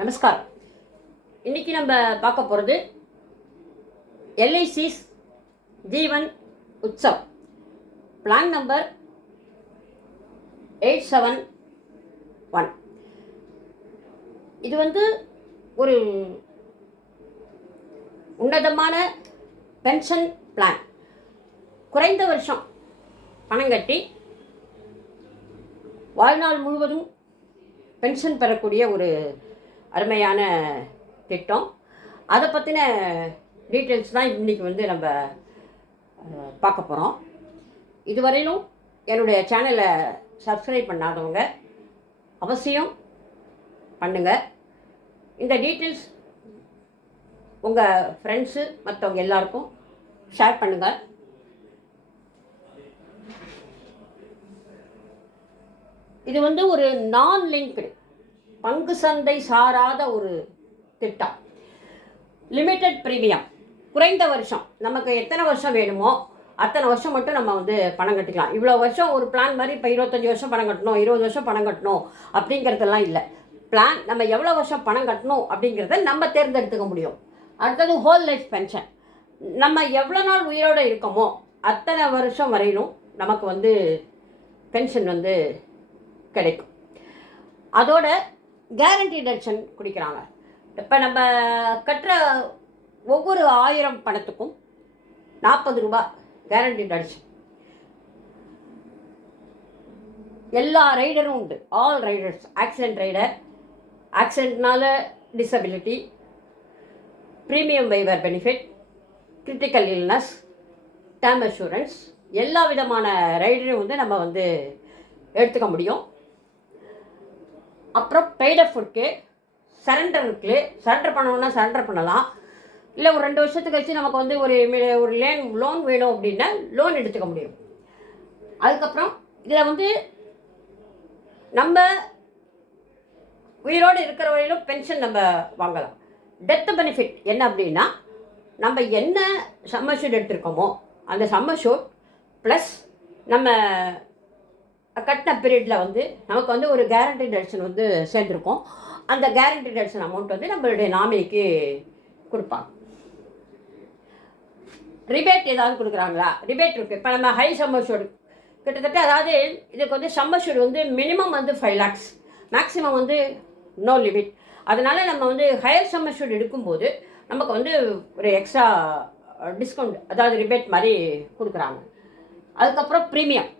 நமஸ்காரம். இன்றைக்கி நம்ம பார்க்க போகிறது எல்ஐசிஸ் ஜீவன் உற்சவ் பிளான் நம்பர் 871. இது ஒரு உன்னதமான பென்ஷன் பிளான். குறைந்த வருஷம் பணம் கட்டி வாழ்நாள் முழுவதும் பென்ஷன் பெறக்கூடிய ஒரு அருமையான திட்டம். அதை பற்றின டீட்டெயில்ஸ் தான் இன்றைக்கி நம்ம பார்க்க போகிறோம். இதுவரையிலும் என்னுடைய சேனலை சப்ஸ்கிரைப் பண்ணாதவங்க அவசியம் பண்ணுங்கள். இந்த டீட்டெயில்ஸ் உங்கள் ஃப்ரெண்ட்ஸு மற்றவங்க எல்லாருக்கும் ஷேர் பண்ணுங்கள். இது ஒரு நான் லிங்க்டு பங்கு சந்தை சாராத ஒரு திட்டம். லிமிட்டட் ப்ரீமியம், குறைந்த வருஷம். நமக்கு எத்தனை வருஷம் வேணுமோ அத்தனை வருஷம் மட்டும் நம்ம பணம் கட்டிக்கலாம். இவ்வளோ வருஷம் ஒரு பிளான் மாதிரி இப்போ 25 வருஷம் பணம் கட்டணும், 20 வருஷம் பணம் கட்டணும் அப்படிங்கிறதெல்லாம் இல்லை. பிளான் நம்ம எவ்வளோ வருஷம் பணம் கட்டணும் அப்படிங்கிறத நம்ம தேர்ந்தெடுத்துக்க முடியும். அடுத்தது ஹோல் லைஃப் பென்ஷன். நம்ம எவ்வளோ நாள் உயிரோடு இருக்கோமோ அத்தனை வருஷம் வரையிலும் நமக்கு பென்ஷன் கிடைக்கும். அதோட கேரண்டி டென்ஷன் குடிக்கிறாங்க. இப்போ நம்ம கட்டுற ஒவ்வொரு 1000 பணத்துக்கும் 40 ரூபா கேரண்டி டென்ஷன். எல்லா ரைடரும் உண்டு, ஆல் ரைடர்ஸ். ஆக்சிடென்ட் ரைடர், ஆக்சிடென்ட்னால disability, premium waiver benefit, critical illness, term assurance, எல்லா விதமான ரைடரையும் நம்ம எடுத்துக்க முடியும். அப்புறம் பெய்டப் ஃபுட்க்கு, சரண்டருக்கு, சரண்டர் பண்ணணும்னா சரண்டர் பண்ணலாம். இல்லை ஒரு 2 வருஷத்துக்கு கழிச்சு நமக்கு ஒரு லோன் வேணும் அப்படின்னா லோன் எடுத்துக்க முடியும். அதுக்கப்புறம் இதில் நம்ம உயிரோடு இருக்கிற வரையிலும் பென்ஷன் நம்ம வாங்கலாம். டெத் பெனிஃபிட் என்ன அப்படின்னா, நம்ம என்ன சம்மர்ஷூட் எடுத்திருக்கோமோ அந்த சம்மர்ஷூட் ப்ளஸ் நம்ம கட்டின பீரியடில் நமக்கு ஒரு கேரண்டி டென்ஷன் சேர்ந்துருக்கும். அந்த கேரண்டி டென்ஷன் அமௌண்ட் நம்மளுடைய நாமினிக்கு கொடுப்பாங்க. ரிபேட் ஏதாவது கொடுக்குறாங்களா? ரிபேட் இருக்குது. இப்போ நம்ம ஹை சம்மர்ஷூட் கிட்டத்தட்ட, அதாவது இதுக்கு sum assured minimum 5 lakhs, maximum no limit. அதனால் நம்ம ஹையர் சம்மர்ஷூட் எடுக்கும்போது நமக்கு ஒரு எக்ஸ்ட்ரா டிஸ்கவுண்ட், அதாவது ரிபேட் மாதிரி கொடுக்குறாங்க. அதுக்கப்புறம் ப்ரீமியம்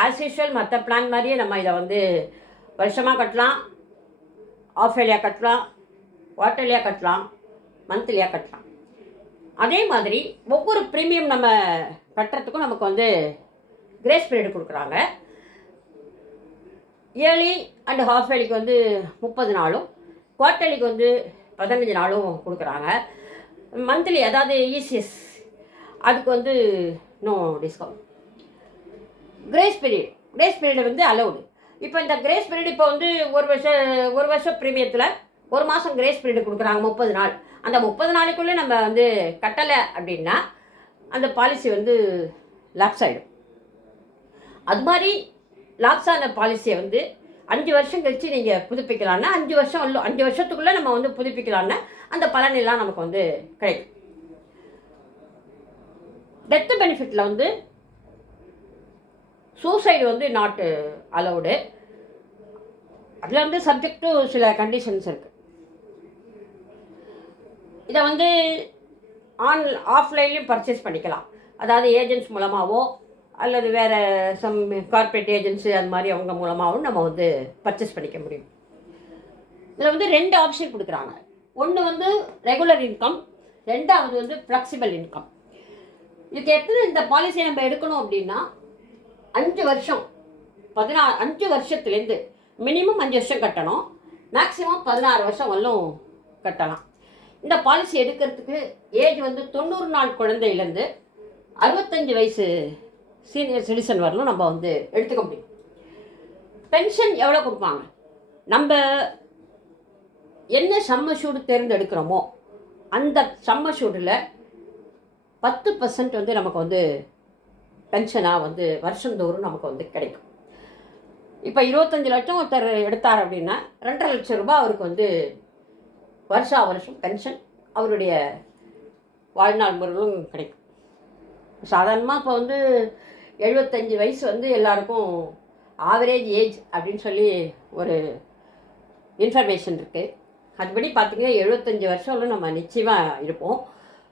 ஆஸ் யூஷுவல் மற்ற பிளான் மாதிரியே நம்ம இதை வருஷமாக கட்டலாம், ஆஃப் இயர்லியாக கட்டலாம், குவார்ட்டர்லியாக கட்டலாம், மந்த்லியாக கட்டலாம். அதே மாதிரி ஒவ்வொரு ப்ரீமியம் நம்ம கட்டுறதுக்கும் நமக்கு கிரேஸ் பீரியட் கொடுக்குறாங்க. இயர்லி அண்ட் ஹாஃப் இயர்லிக்கு 30 நாளும், குவார்ட்டர்லிக்கு 15 நாளும் கொடுக்குறாங்க. மந்த்லி அதாவது இசிஎஸ் அதுக்கு no discount. Grace period allowed. இப்போ இந்த கிரேஸ் பீரியட் இப்போ ஒரு வருஷம் ப்ரீமியத்தில் 1 மாதம் கிரேஸ் பீரியட் கொடுக்குறாங்க, 30 நாள். அந்த 30 நாளைக்குள்ளே நம்ம கட்டலை அப்படின்னா அந்த பாலிசி லாப்ஸ் ஆகிடும். அது மாதிரி லாப்ஸ் ஆன பாலிசியை 5 வருஷம் கழித்து நீங்கள் புதுப்பிக்கலான்னா 5 வருஷத்துக்குள்ளே நம்ம புதுப்பிக்கலான்னா அந்த பலனெல்லாம் நமக்கு கிடைக்கும். டெத் பெனிஃபிட்டில் சூசைடு நாட் அலௌடு. அதில் சப்ஜெக்ட் டு சில கண்டிஷன்ஸ் இருக்குது. இதை ஆஃப்லைன்லேயும் பர்ச்சேஸ் பண்ணிக்கலாம். அதாவது ஏஜென்ட்ஸ் மூலமாகவோ அல்லது வேறு சம் கார்ப்பரேட் ஏஜென்சி அது மாதிரி அவங்க மூலமாகவும் நம்ம பர்ச்சேஸ் பண்ணிக்க முடியும். இதில் 2 ஆப்ஷன் கொடுக்குறாங்க. ஒன்று ரெகுலர் இன்கம், 2வது ஃப்ளெக்சிபிள் இன்கம். இதுக்கு இந்த பாலிசியை நம்ம எடுக்கணும் அப்படின்னா 5 வருஷம் 5 வருஷத்துலேருந்து மினிமம் 5 வருஷம் கட்டணும், மேக்ஸிமம் 16 வருஷம் வரலும் கட்டலாம். இந்த பாலிசி எடுக்கிறதுக்கு ஏஜ் 90 நாள் குழந்தையிலேருந்து 65 வயசு சீனியர் சிட்டிசன் வரலும் நம்ம எடுத்துக்க முடியும். பென்ஷன் எவ்வளோ கொடுப்பாங்க? நம்ம என்ன சம்மர்ஷூட் தேர்ந்தெடுக்கிறோமோ அந்த சம்மர்ஷூட்டில் 10% நமக்கு பென்ஷனாக வருஷந்தோறும் நமக்கு கிடைக்கும். இப்போ 25 லட்சம் ஒருத்தர் எடுத்தார் அப்படின்னா 2.5 லட்சம் ரூபாய் அவருக்கு வந்து வருஷம் பென்ஷன் அவருடைய வாழ்நாள் முறையிலும் கிடைக்கும். சாதாரணமாக இப்போ வந்து 75 வயசு வந்து எல்லாருக்கும் ஆவரேஜ் ஏஜ் அப்படின்னு சொல்லி ஒரு இன்ஃபர்மேஷன் இருக்குது. அதுபடி பார்த்திங்கன்னா 75 வருஷம் நம்ம நிச்சயமாக இருப்போம்.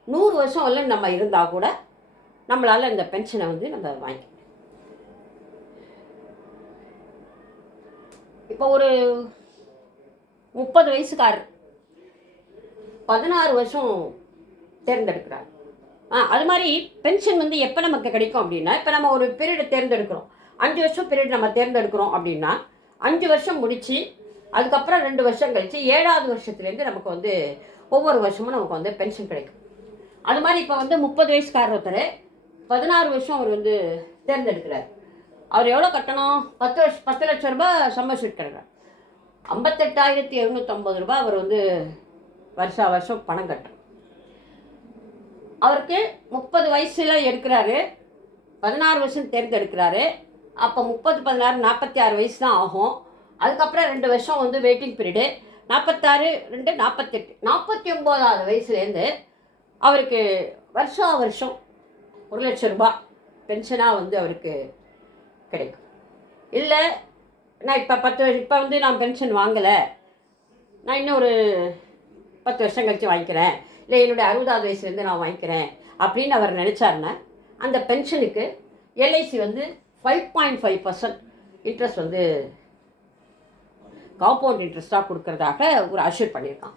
100 வருஷம் வரல நம்ம இருந்தால் கூட நம்மளால் இந்த பென்ஷனை வந்து நம்ம வாங்கிக்கலாம். இப்போ ஒரு 30 வயசுக்காரர் 16 வருஷம் தேர்ந்தெடுக்கிறார். அது மாதிரி பென்ஷன் வந்து எப்போ நமக்கு கிடைக்கும் அப்படின்னா, இப்போ நம்ம ஒரு பீரியட் தேர்ந்தெடுக்கிறோம், 5 வருஷம் பீரியட் நம்ம தேர்ந்தெடுக்கிறோம் அப்படின்னா 5 வருஷம் முடித்து அதுக்கப்புறம் 2 வருஷம் கழித்து 7வது வருஷத்துலேருந்து நமக்கு வந்து ஒவ்வொரு வருஷமும் நமக்கு வந்து பென்ஷன் கிடைக்கும். அது மாதிரி இப்போ வந்து 30 வயசுக்காரர் ஒருத்தர் 16 வருஷம் அவர் வந்து தேர்ந்தெடுக்கிறார். அவர் எவ்வளோ கட்டணும்? 10 லட்சம் ரூபாய் சம்பளம் கிடைக்கிறார். 58,750 ரூபாய் அவர் வந்து வருஷம் பணம் கட்டுறார். அவருக்கு 30 வயசில் எடுக்கிறாரு, 16 வருஷம் தேர்ந்தெடுக்கிறாரு. அப்போ 30 16 46 வயசு தான் ஆகும். அதுக்கப்புறம் 2 வருஷம் வந்து வெயிட்டிங் பீரியடு, 46 2 48 49வது வயசுலேருந்து அவருக்கு வருஷம் 1 லட்சம் ரூபாய் பென்ஷனாக வந்து அவருக்கு கிடைக்கும். இல்லை நான் இப்போ வந்து நான் பென்ஷன் வாங்கலை, நான் இன்னும் ஒரு 10 வருஷம் கழித்து வாங்கிக்கிறேன், இல்லை என்னுடைய 60வது வயசுலேருந்து நான் வாங்கிக்கிறேன் அப்படின்னு அவர் நினச்சாருன்னா அந்த பென்ஷனுக்கு எல்ஐசி வந்து 5.5% இன்ட்ரெஸ்ட் வந்து காம்பவுண்ட் இன்ட்ரெஸ்ட்டாக கொடுக்கறதாக ஒரு அஷ்யூர் பண்ணியிருக்கான்.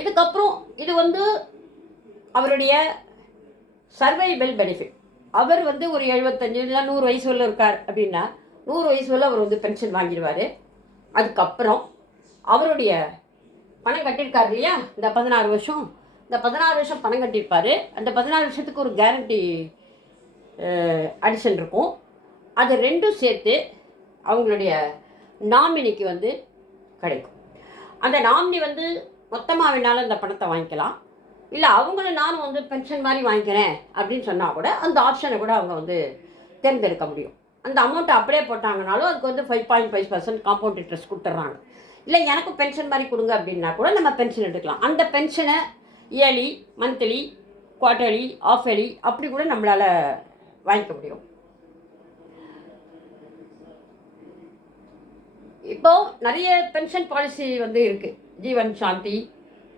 இதுக்கப்புறம் இது வந்து அவருடைய சர்வைவல் பெனிஃபிட். அவர் வந்து ஒரு 75 இல்லை 100 வயசு வரல இருக்கார் அப்படின்னா 100 வயசு வரல அவர் வந்து பென்ஷன் வாங்கிடுவார். அதுக்கப்புறம் அவருடைய பணம் கட்டியிருக்காரு இல்லையா, இந்த 16 வருஷம், இந்த 16 வருஷம் பணம் கட்டியிருப்பார். அந்த 14 வருஷத்துக்கு ஒரு கேரண்டி அடிஷன் இருக்கும். அது ரெண்டும் சேர்த்து அவங்களுடைய நாமினிக்கு வந்து கிடைக்கும். அந்த நாமினி வந்து மொத்தமாக வேணாலும் அந்த பணத்தை வாங்கிக்கலாம், இல்லை அவங்களும் நானும் வந்து பென்ஷன் மாதிரி வாங்கிக்கிறேன் அப்படின்னு சொன்னால் கூட அந்த ஆப்ஷனை கூட அவங்க வந்து தேர்ந்தெடுக்க முடியும். அந்த அமௌண்ட்டை அப்படியே போட்டாங்கனாலும் அதுக்கு வந்து 5.5% காம்பவுண்ட் இன்ட்ரெஸ்ட் கொடுத்துட்றாங்க. இல்லை எனக்கும் பென்ஷன் மாதிரி கொடுங்க அப்படின்னா கூட நம்ம பென்ஷன் எடுக்கலாம். அந்த பென்ஷனை yearly, monthly, quarterly, half yearly அப்படி கூட நம்மளால் வாங்கிக்க முடியும். இப்போது நிறைய பென்ஷன் பாலிசி வந்து இருக்குது. ஜீவன் சாந்தி,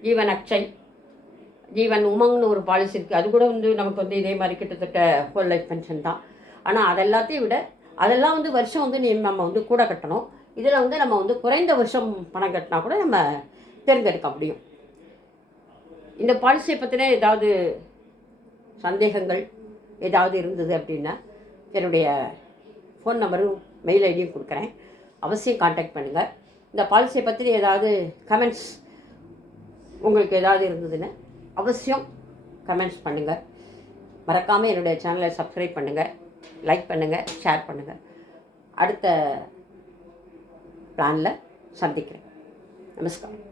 ஜீவன் அக்ஷய், ஜீவன் உமங்னு ஒரு பாலிசி இருக்குது. அது கூட வந்து நமக்கு வந்து இதே மாதிரி கிட்டத்தட்ட ஹோல் லைஃப் பென்ஷன் தான். ஆனால் அதெல்லாத்தையும் விட அதெல்லாம் வந்து வருஷம் வந்து நம்ம வந்து கூட கட்டணும். இதில் வந்து நம்ம வந்து குறைந்த வருஷம் பணம் கட்டினா கூட நம்ம தேர்ந்தெடுக்க முடியும். இந்த பாலிசியை பற்றின ஏதாவது சந்தேகங்கள் ஏதாவது இருந்தது அப்படின்னா என்னுடைய ஃபோன் நம்பரும் மெயில் ஐடியும் கொடுக்குறேன், அவசியம் காண்டாக்ட் பண்ணுங்கள். இந்த பாலிசியை பற்றி ஏதாவது கமெண்ட்ஸ் உங்களுக்கு ஏதாவது இருந்ததுன்னு அவசியம் கமெண்ட்ஸ் பண்ணுங்கள். மறக்காமல் என்னுடைய சேனலை சப்ஸ்கிரைப் பண்ணுங்கள், லைக் பண்ணுங்கள், ஷேர் பண்ணுங்கள். அடுத்த பிளானில் சந்திக்கிறேன். நமஸ்காரம்.